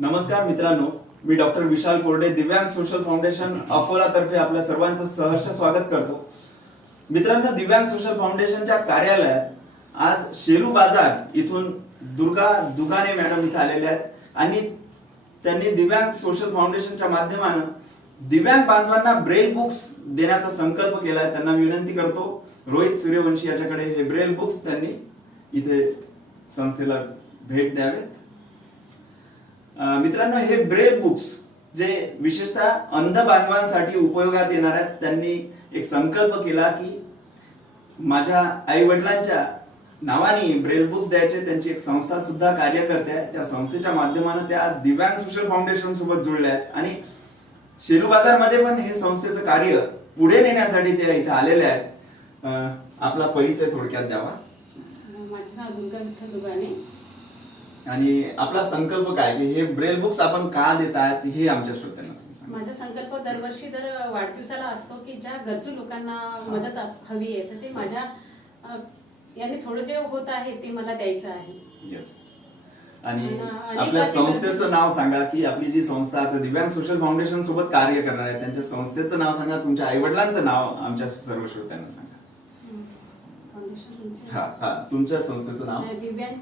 नमस्कार मित्रांनो मी डॉक्टर विशाल कोरडे दिव्यांग सोशल फाउंडेशन अकोला तर्फे आपल्या सर्वांचं सहर्ष स्वागत करतो. मित्रांनो दिव्यांग सोशल फाउंडेशनच्या कार्यालयात आज शेलू बाजार इथून दुर्गा दुगाने मॅडम इथे आलेल्या आहेत. आणि त्यांनी दिव्यांग सोशल फाउंडेशनच्या माध्यमानं दिव्यांग बांधवांना ब्रेल बुक्स देण्याचा संकल्प केला आहे त्यांना विनंती करतो रोहित सूर्यवंशी याच्याकडे हे ब्रेल बुक्स त्यांनी इथे संस्थेला भेट द्यावेत. मित्रांनो हे ब्रेल बुक्स जे विशेषतः अंध बांधवांसाठी उपयोगात येणार आहेत त्यांनी एक संकल्प केला की माझ्या आई वडिलांच्या नावाने ब्रेल बुक्स द्यायचे त्यांची एक संस्था सुद्धा कार्य करते आहे. त्या संस्थेच्या माध्यमानं त्या आज दिव्यांग सोशल फाउंडेशन सोबत जुळल्या आहेत. आणि शेरू बाजारमध्ये पण हे संस्थेचं कार्य पुढे नेण्यासाठी ते इथे आलेले आहेत. आपला परिचय थोडक्यात द्यावा. माझं नाव दुर्गा विठ्ठल दुगाने आणि आपला संकल्प काय? की हे ब्रेल बुक्स आपण का देत आहेत हे आमच्या श्रोत्यांना. माझा संकल्प दरवर्षी दर वाढदिवसाला असतो की ज्या गरजू लोकांना मदत हवी आहे तर ते माझ्या याने थोडं जे होत आहे ते मला द्यायचं आहे. Yes. आणि आपल्या संस्थेचं नाव सांगा की आपली जी संस्था आता दिव्यांग सोशल फाउंडेशन सोबत कार्य करणार आहे त्यांच्या संस्थेचं नाव सांगा तुमच्या आई वडिलांचं नाव आमच्या सर्व श्रोत्यांना सांगा. हा हा तुमच्या संस्थेचं नाव. दिव्यांग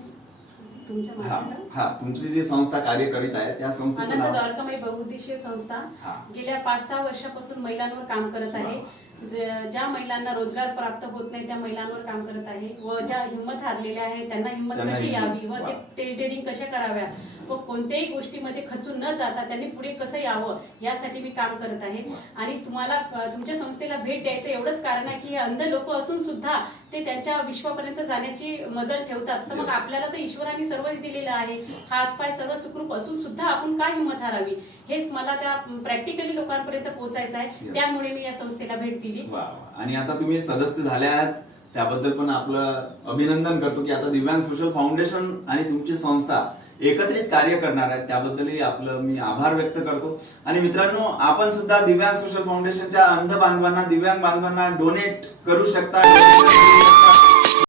हा? हा तुमची जी संस्था कार्य करीत आहे त्या संस्थेचं नाव द्वारकामाई बहुउद्देशीय संस्था. हा. गेल्या पाच सहा वर्षापासून महिलांवर काम करत आहे. ज- ज्या महिलांना रोजगार प्राप्त होत नाही त्या महिलांवर काम करत आहे. व ज्या हिंमत हारलेल्या आहेत त्यांना हिंमत त्यांना कशी हिंमत- यावी? व वा. ते टेस्ट डेअरिंग कशा कराव्या? व कोणत्याही गोष्टीमध्ये खचून न जाता त्यांनी पुढे कसं यावं? यासाठी मी काम करत आहे. आणि तुम्हाला अ, तुमच्या संस्थेला भेट द्यायचं एवढंच कारण आहे की हे अंध लोक असून सुद्धा ते त्यांच्या विश्वापर्यंत जाण्याची मजल ठेवतात तर मग. आपल्याला तर ईश्वराने सर्व दिलेलं आहे हात पाय सर्व सुखरूप असून सुद्धा आपण काय हिंमत हारावी हेच मला त्या प्रॅक्टिकली लोकांपर्यंत पोहोचायचं आहे. त्यामुळे मी या संस्थेला भेट दिली. आणि आता तुम्ही सदस्य झाले आहात त्याबद्दल पण आपलं अभिनंदन करतो की आता दिव्यांग सोशल फाउंडेशन आणि तुमची संस्था एकत्रित कार्य करणार आहेत त्याबद्दलही आपलं मी आभार व्यक्त करतो आणि मित्रांनो आपण सुद्धा दिव्यांग सोशल फाउंडेशनच्या अंध बांधवांना दिव्यांग बांधवांना डोनेट करू शकता करू शकता.